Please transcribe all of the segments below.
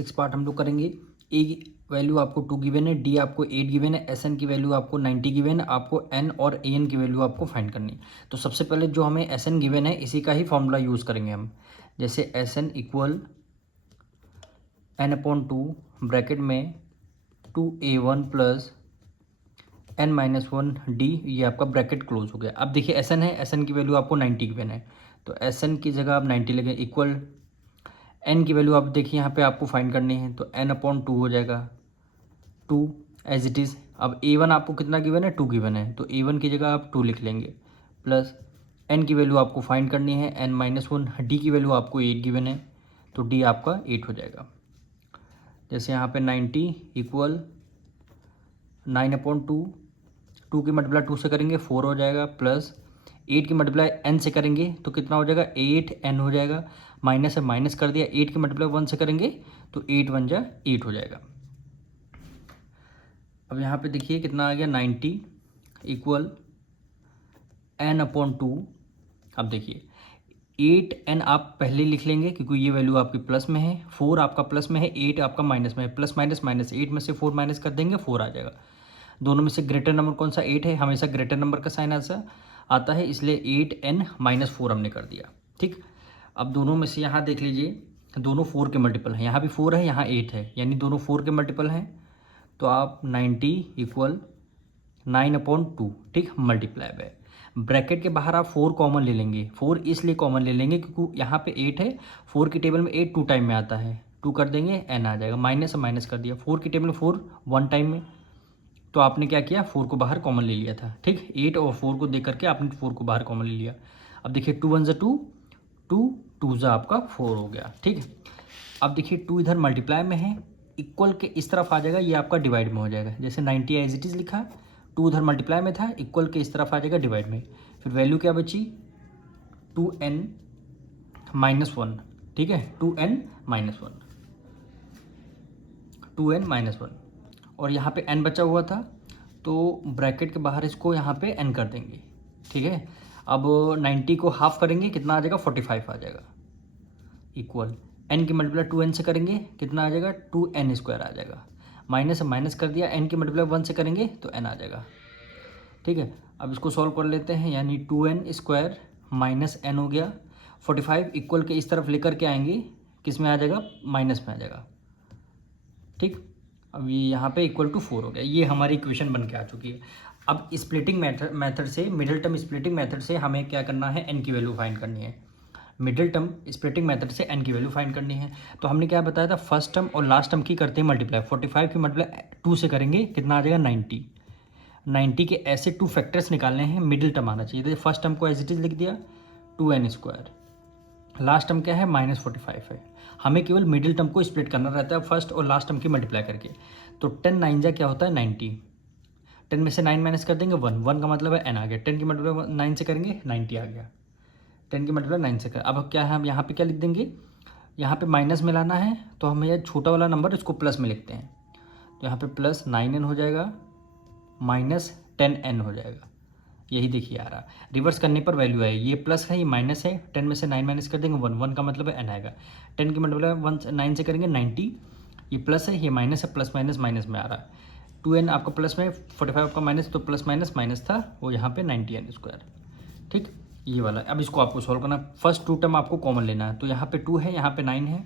6 part हम लोग करेंगे। ए की वैल्यू आपको 2 गिवन है, डी आपको 8 गिवन है, एस एन की वैल्यू आपको 90 गिवन है, आपको एन और ए एन की वैल्यू आपको फाइंड करनी है। तो सबसे पहले जो हमें एस एन गिवन है इसी का ही फॉर्मूला यूज़ करेंगे हम। जैसे S N equal N upon 2 bracket में 2a1 plus N minus 1 D, ये आपका ब्रैकेट क्लोज हो गया। अब देखिए एस एन है, एस एन की वैल्यू आपको 90 गिवन है, तो एस एन की जगह आप 90 लगे, इक्वल एन की वैल्यू आप देखिए यहाँ पे आपको फाइंड करनी है, तो एन अपॉन 2 हो जाएगा, 2 एज इट इज़। अब ए वन आपको कितना गिवन है, 2 गिवन है, तो ए वन की जगह आप 2 लिख लेंगे, प्लस एन की वैल्यू आपको फाइंड करनी है एन माइनस 1, डी की वैल्यू आपको 8 गिवन है, तो डी आपका 8 हो जाएगा। जैसे यहाँ पे 90 इक्वल 9 अपॉन 2, 2 की मल्टीप्लाई 2 से करेंगे 4 हो जाएगा, प्लस 8 की मल्टीप्लाई एन से करेंगे तो कितना हो जाएगा, 8 एन हो जाएगा, माइनस से माइनस कर दिया, 8 की मल्टीप्लाई 1 से करेंगे तो 8 1 जा 8 हो जाएगा। अब यहाँ पे देखिए कितना आ गया, 90 इक्वल एन अपॉन 2। अब देखिए 8 एन आप पहले लिख लेंगे क्योंकि ये वैल्यू आपकी प्लस में है, 4 आपका प्लस में है, 8 आपका माइनस में है, प्लस माइनस माइनस, 8 में से 4 माइनस कर देंगे 4 आ जाएगा। दोनों में से ग्रेटर नंबर कौन सा, 8 है, हमेशा ग्रेटर नंबर का साइन ऐसा आता है, इसलिए 8 एन माइनस 4 हमने कर दिया। ठीक, अब दोनों में से यहाँ देख लीजिए दोनों 4 के मल्टीपल हैं, यहाँ भी 4 है यहाँ 8 है, यानी दोनों 4 के मल्टीपल हैं, तो आप 90 इक्वल 9 अपॉन 2, ठीक, मल्टीप्लाई बाय, ब्रैकेट के बाहर आप 4 कॉमन ले लेंगे। 4 इसलिए कॉमन ले लेंगे क्योंकि यहाँ पे 8 है, 4 की टेबल में 8 2 टाइम में आता है, 2 कर देंगे एन आ जाएगा, माइनस से माइनस कर दिया, 4 की टेबल में 4 1 टाइम में, तो आपने क्या किया 4 को बाहर कॉमन ले लिया था। ठीक, 8 और 4 को देख करके आपने 4 को बाहर कॉमन ले लिया। अब देखिए 2 1 ज़ा 2, 2 2 ज़ा आपका 4 हो गया। ठीक, अब देखिए 2 इधर मल्टीप्लाई में है, इक्वल के इस तरफ आ जाएगा, ये आपका डिवाइड में हो जाएगा। जैसे 90 एज इट इज़ लिखा, 2 उधर मल्टीप्लाई में था, इक्वल के इस तरफ आ जाएगा डिवाइड में, फिर वैल्यू क्या बची 2n माइनस 1। ठीक है, 2n माइनस 1, 2n माइनस 1, और यहाँ पे n बचा हुआ था तो ब्रैकेट के बाहर इसको यहाँ पे n कर देंगे। ठीक है, अब 90 को हाफ करेंगे कितना आ जाएगा, 45 आ जाएगा, इक्वल n की मल्टीप्लाई 2n से करेंगे कितना आ जाएगा, 2n स्क्वायर आ जाएगा, माइनस से माइनस कर दिया, n की मल्टीप्लाई 1 से करेंगे तो n आ जाएगा। ठीक है, अब इसको सॉल्व कर लेते हैं, यानी 2n स्क्वायर माइनस n हो गया, 45 इक्वल के इस तरफ लेकर के आएंगे, किस में आ जाएगा, माइनस में आ जाएगा। ठीक, अब ये यहाँ पे इक्वल टू 4 हो गया, ये हमारी इक्वेशन बन के आ चुकी है। अब स्प्लिटिंग मेथड से, मिडिल टर्म स्प्लिटिंग मेथड से हमें क्या करना है, n की वैल्यू फाइंड करनी है। मिडिल टर्म स्प्लिटिंग मेथड से n की वैल्यू फाइंड करनी है, तो हमने क्या बताया था, फर्स्ट टर्म और लास्ट टर्म की करते हैं मल्टीप्लाई, 45 की मल्टीप्लाई 2 से करेंगे कितना आ जाएगा, 90। 90 के ऐसे 2 फैक्टर्स निकालने हैं, मिडिल टर्म आना चाहिए। तो फर्स्ट टर्म को एज इट इज़ लिख दिया 2n स्क्वायर, लास्ट टर्म क्या है माइनस 45 है, हमें केवल मिडिल टर्म को स्प्लिट करना रहता है फर्स्ट और लास्ट टर्म की मल्टीप्लाई करके। तो 10 9 जा क्या होता है 90, 10 में से 9 माइनस कर देंगे 1, 1 का मतलब है n आ गया, 10 की मल्टीप्लाई 9 से करेंगे 90 आ गया, 10 की मल्टीप्लाई 9 से कर। अब क्या है, हम यहाँ पे क्या लिख देंगे, यहाँ पे माइनस में लाना है तो हमें यह छोटा वाला नंबर इसको प्लस में लिखते हैं, तो यहाँ पे प्लस 9n हो जाएगा माइनस 10n हो जाएगा, यही देखिए आ रहा, रिवर्स करने पर वैल्यू है, ये प्लस है ये माइनस है, 10 में से 9 माइनस कर देंगे 1, 1 का मतलब है n आएगा, 10 की मल्टीप्लाई 1 9 से करेंगे 90, ये प्लस है ये माइनस है, प्लस माइनस माइनस में आ रहा है, 2n आपका प्लस में 45 आपका माइनस, तो प्लस माइनस माइनस था वो यहाँ पे 90n स्क्वायर। ठीक, ये वाला, अब इसको आपको सॉल्व करना, फर्स्ट 2 टर्म आपको कॉमन लेना है, तो यहाँ पे 2 है यहाँ पे 9 है,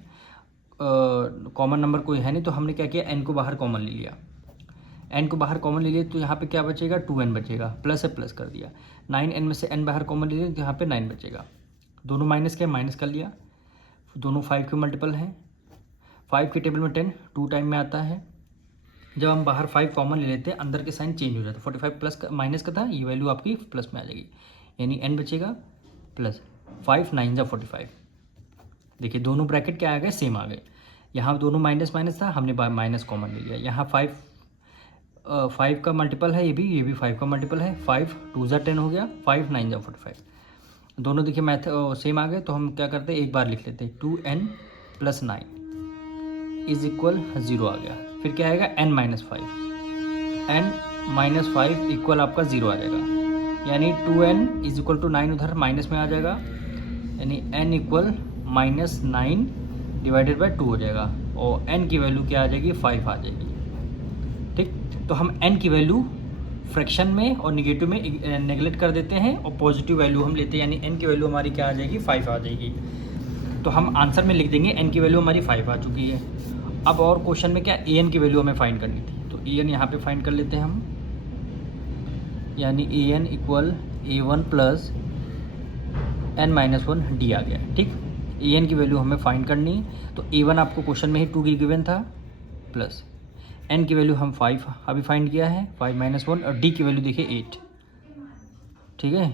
कॉमन नंबर कोई है नहीं, तो हमने क्या किया n को बाहर कॉमन ले लिया, n को बाहर कॉमन ले लिया तो यहाँ पे क्या बचेगा, 2n बचेगा, प्लस है प्लस कर दिया, 9n में से n बाहर कॉमन ले लिया तो यहाँ पे 9 बचेगा, दोनों माइनस के माइनस कर लिया, दोनों 5 के मल्टीपल हैं, 5 की टेबल में 10 2 टाइम में आता है, जब हम बाहर 5 कॉमन ले लेते हैं अंदर के साइन चेंज हो जाता है, 45 प्लस का माइनस का था, ये वैल्यू आपकी प्लस में आ जाएगी, यानी n बचेगा प्लस 5 9 जा 45। देखिए दोनों ब्रैकेट क्या आ गए, सेम आ गए, यहाँ दोनों माइनस माइनस था, हमने माइनस कॉमन ले लिया, यहाँ 5 का मल्टीपल है, ये भी 5 का मल्टीपल है, 5 2 जा 10 हो गया, 5 9 जा 45, दोनों देखिए मैथ सेम आ गए, तो हम क्या करते हैं एक बार लिख लेते हैं, 2n प्लस 9 इज इक्वल 0 आ गया, फिर क्या आएगा n minus 5, n minus 5 equal आपका 0 आ जाएगा, यानी 2n इज इक्वल टू 9 उधर माइनस में आ जाएगा, यानी n equal minus 9 divided by 2 हो जाएगा, और n की वैल्यू क्या आ जाएगी 5 आ जाएगी। ठीक, तो हम n की वैल्यू फ्रैक्शन में और निगेटिव में नेगलेक्ट कर देते हैं और पॉजिटिव वैल्यू हम लेते हैं, यानी n की वैल्यू हमारी क्या आ जाएगी 5 आ जाएगी। तो हम आंसर में लिख देंगे n की वैल्यू हमारी 5 आ चुकी है। अब और क्वेश्चन में क्या an की वैल्यू हमें फाइंड करनी थी, तो an यहाँ पे फाइंड कर लेते हैं हम, यानी an equal a1 plus n-1 d आ गया। ठीक, an की वैल्यू हमें फाइंड करनी है, तो a1 आपको क्वेश्चन में ही 2 की गिवन था, प्लस n की वैल्यू हम 5 अभी फाइंड किया है, 5 - 1, और d की वैल्यू देखिए 8। ठीक है,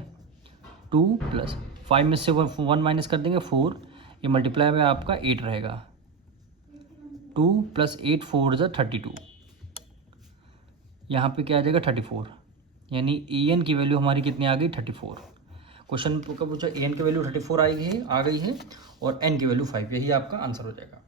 2 प्लस 5 में से 1 माइनस कर देंगे 4, ये मल्टीप्लाई में आपका 8 रहेगा। 2 + 8 4 = 32, यहाँ पे क्या आ जाएगा 34, यानी an की वैल्यू हमारी कितनी आ गई 34। क्वेश्चन का पूछा an की वैल्यू 34 आ गई है और n की वैल्यू 5, यही आपका आंसर हो जाएगा।